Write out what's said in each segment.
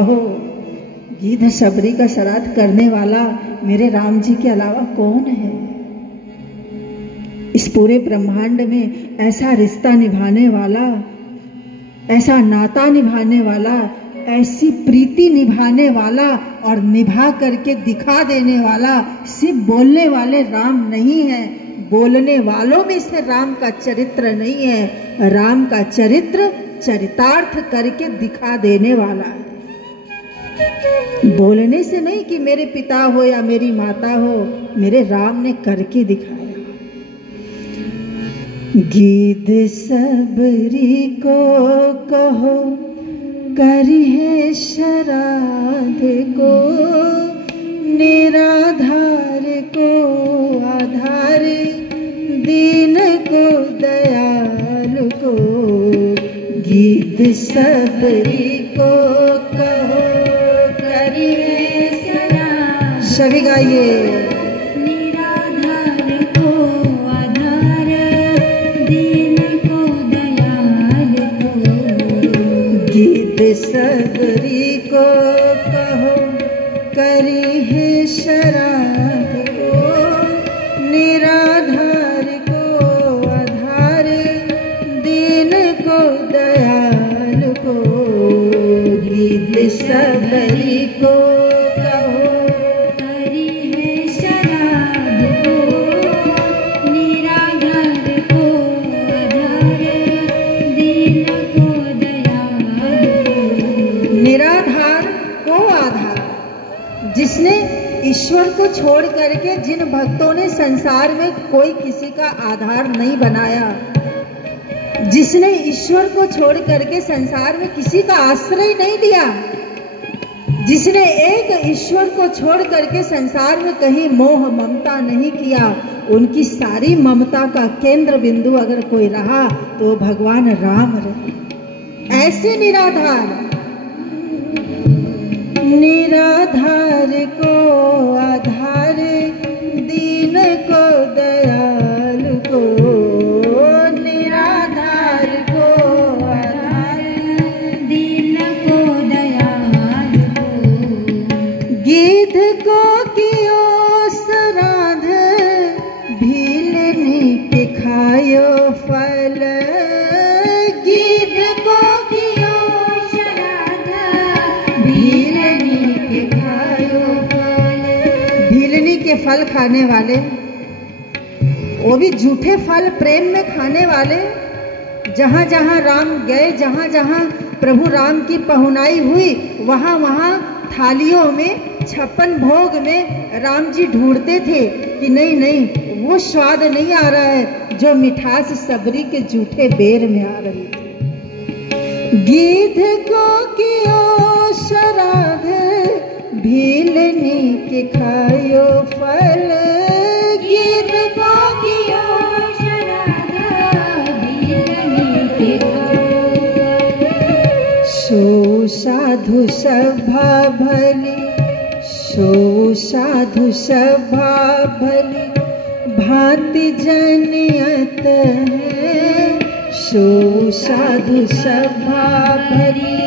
हो, गीध शबरी का श्राद्ध करने वाला मेरे राम जी के अलावा कौन है? इस पूरे ब्रह्मांड में ऐसा रिश्ता निभाने वाला, ऐसा नाता निभाने वाला, ऐसी प्रीति निभाने वाला और निभा करके दिखा देने वाला सिर्फ बोलने वाले राम नहीं है, बोलने वालों में से राम का चरित्र नहीं है। राम का चरित्र चरितार्थ करके दिखा देने वाला है। बोलने से नहीं कि मेरे पिता हो या मेरी माता हो, मेरे राम ने करके दिखाया। गीध सबरी को कहो करिए श्राद्ध को, निराधार को आधार, दीन को दयालु को। गीध सबरी को कहो करिए श्राद्ध, सभी गाइए। निराधार को आधार, दीन को दयालु को। गीध सबरी को कहो करिए श्राद्ध को, निराधार को आधार, दीन को दयालु को। गीध सबरी को कहो करिए श्राद्ध को, निराधार को आधार, दीन को दयालु को। निराधार को आधार, जिसने ईश्वर को छोड़ करके, जिन भक्तों ने संसार में कोई किसी का आधार नहीं बनाया, जिसने ईश्वर को छोड़ करके संसार में किसी का आश्रय नहीं लिया, जिसने एक ईश्वर को छोड़ करके संसार में कहीं मोह ममता नहीं किया, उनकी सारी ममता का केंद्र बिंदु अगर कोई रहा तो भगवान राम रहे। ऐसे निराधार, निराधार को आधार, दीन को दयालु को। निराधार को आधार, दीन को दयालु को। गीध को कियो श्राद्ध, भीलनी के खायो फल। गीध को कियो श्राद्ध, भीलनी के खायो फल। भीलनी के फल खाने वाले, वो भी झूठे फल प्रेम में खाने वाले। जहाँ जहाँ राम गए, जहाँ जहाँ प्रभु राम की पहुनाई हुई, वहाँ वहाँ थालियों में 56 भोग में राम जी ढूंढते थे कि नहीं नहीं, वो स्वाद नहीं आ रहा है जो मिठास सबरी के झूठे बेर में आ रही थी। गीध को कियो श्राद्ध, भीलनी के खायो फल। गीध को कियो श्राद्ध, भीलनी के खायो फल। सो साधु सभा भली, सो साधु सभा भली, भांति जनियत है। सो साधु सभा भली,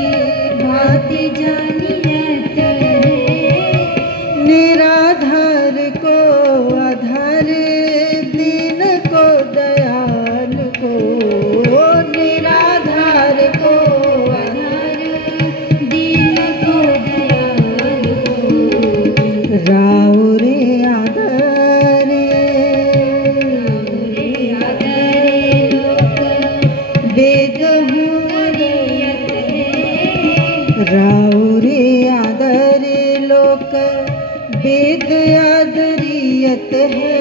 भांति जनियत है। निराधार को आधार, दीन को दयालु को। निराधार को आधार, दीन को दयालु को। राव रे आदरे, रे आदरे लोक, वेद हूँ करियत है। राव रे आदरे लोक, वेद आदरियत है।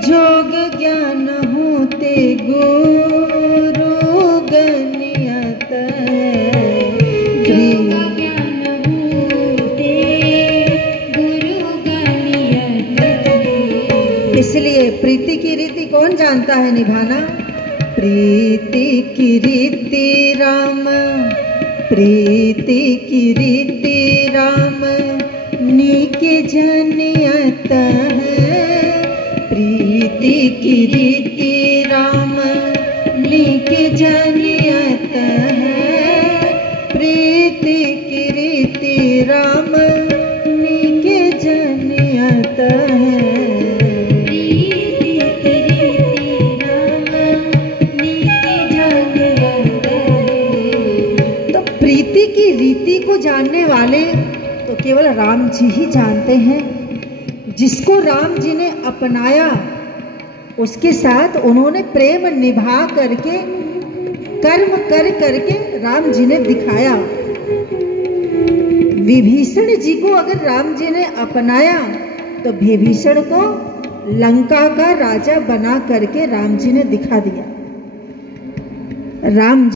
जोग ज्ञान होते गुरु गनियत है। योग ज्ञान होते गुरु गनियत है। इसलिए प्रीति की रीति कौन जानता है निभाना? प्रीति की रीति राम, प्रीति की रीति राम, नीके जनियत है। प्रीति की रीति राम, नीके जनियत है। प्रीति की नीति को जानने वाले तो केवल राम जी ही जानते हैं। जिसको राम जी ने अपनाया उसके साथ उन्होंने प्रेम निभा करके, कर्म कर करके राम जी ने दिखाया। विभीषण जी को अगर राम जी ने अपनाया तो विभीषण को लंका का राजा बना करके राम जी ने दिखा दिया। राम